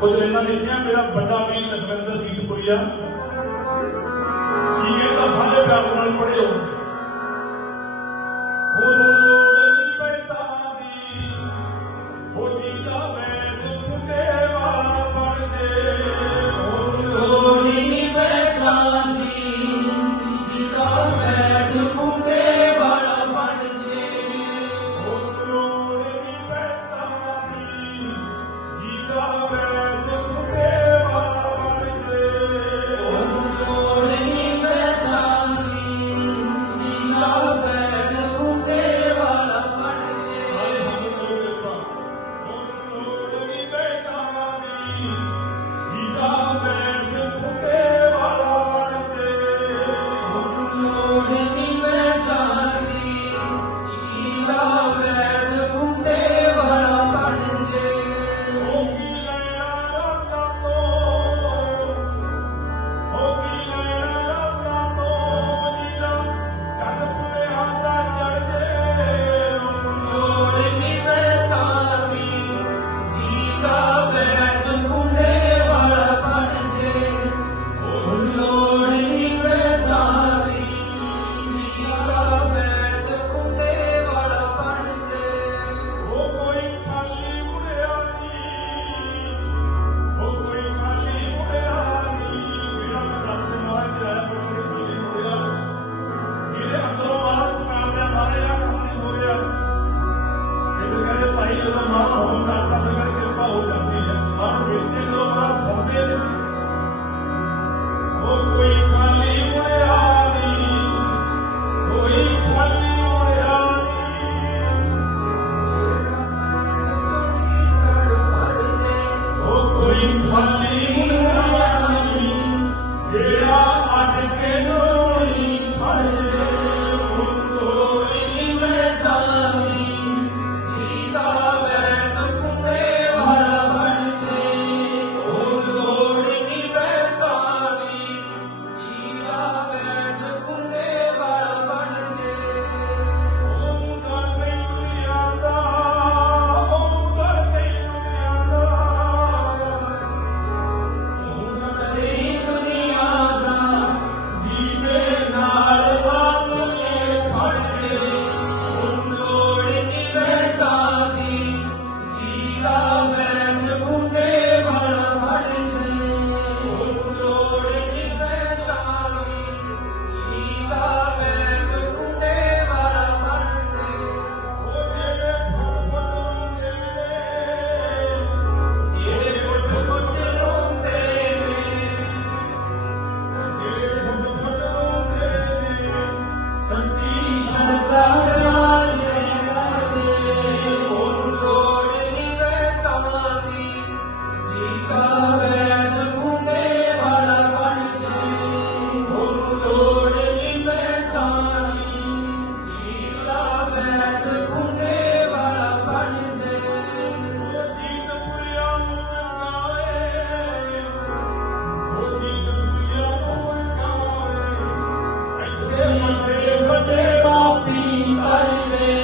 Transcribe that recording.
ਕੁਝ ਲੈਣਾ ਲਿਖਿਆ, ਮੇਰਾ ਵੱਡਾ ਵੀਰ ਲਖਵਿੰਦਰ ਗੀਤਪੁਰੀਆ ਕੀ ਕਹਿੰਦਾ ਸਾਰੇ ਪਿਆਰ ਨਾਲ ਪੜਿਓ ਹੋ Allahumma Vande, Vande, Vande, Vande,